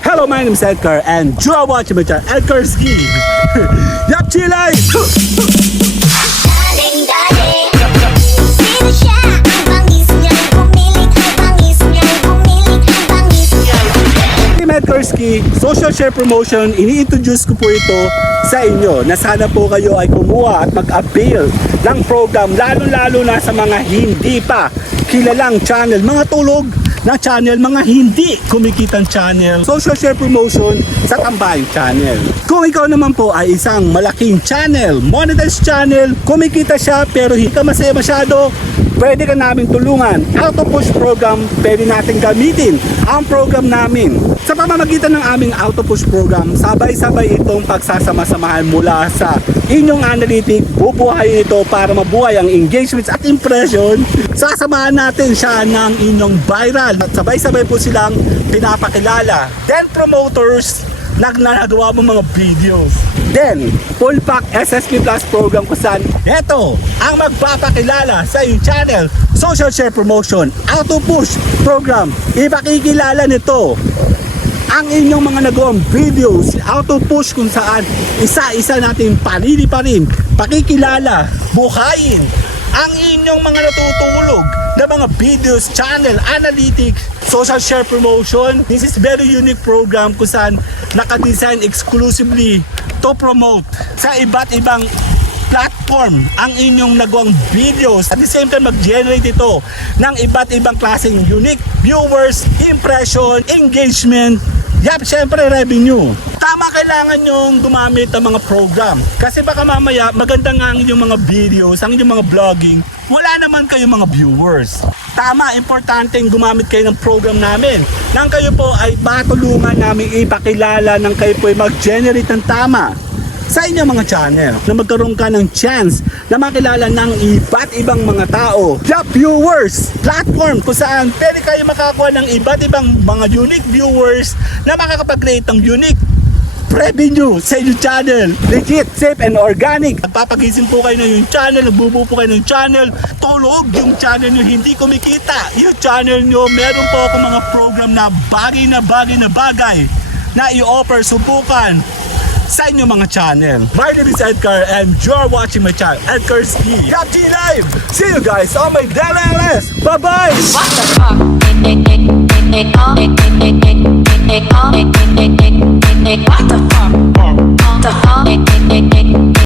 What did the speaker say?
Hello, my name is Edgar and you are watching my channel, Edgar Ski. Yup, chilay! Sino siya? Ang bangis niyang pumilit, ang bangis niyang pumilit, ang bangis niyang Team Edgar Ski, social share promotion, ini-introduce ko po ito sa inyo na sana po kayo ay kumuha at mag-avail ng program, lalo-lalo na sa mga hindi pa kilalang channel, mga tulog na channel, mga hindi kumikitang channel, social share promotion sa Tambayang Channel. Kung ikaw naman po ay isang malaking channel, monetized channel, kumikita siya pero hindi ka masaya masyado, pwede ka namin tulungan. Auto Push program, pwede natin gamitin ang program namin. Sa pamamagitan ng aming Auto Push program, sabay-sabay itong pagsasama-samahan mula sa inyong analytic, bubuhayin ito para mabuhay ang engagements at impression. Sasamahan natin siya ng inyong viral at sabay-sabay po silang pinapakilala. Then promoters, nagnanagawa mo mga videos. Then, full pack SSP Plus program kung saan ito ang magpapakilala sa iyong channel. Social share promotion, auto push program, ipakikilala nito ang inyong mga nagawang videos, auto push kung saan isa-isa natin panini-parin, pakikilala, buhayin ang inyong mga natutulog na mga videos, channel, analytics, social share promotion. This is very unique program kung saan nakadesign exclusively to promote sa iba't ibang platform ang inyong nagawang videos. At the same time, mag-generate ito ng iba't ibang klaseng unique viewers, impression, engagement, yap, syempre revenue. Tama, kailangan nyong gumamit ng mga program. Kasi baka mamaya, maganda nga ang inyong mga videos, ang inyong mga vlogging, wala naman kayong mga viewers. Tama, importanteng gumamit kayo ng program namin. Nang kayo po ay patulungan namin ipakilala, nang kayo po ay mag-generate ng tama sa inyong mga channel, na magkaroon ka ng chance na makilala ng iba't ibang mga tao, job viewers, platform kung saan pwede kayo makakuha ng iba't ibang mga unique viewers na makakapag-create ng unique revenue sa inyong channel. Legit, safe and organic. Papagising po kayo ng yung channel, nagbubuo po kayo ng channel, tulog yung channel nyo, hindi kumikita yung channel nyo. Meron po ako mga program na bagay na i-offer, subukan sa inyong mga channel. My name is Edgar and you are watching my channel, Edgar Ski. Kapji Live! See you guys on my DLLS! Bye-bye! What the fuck? What the fuck?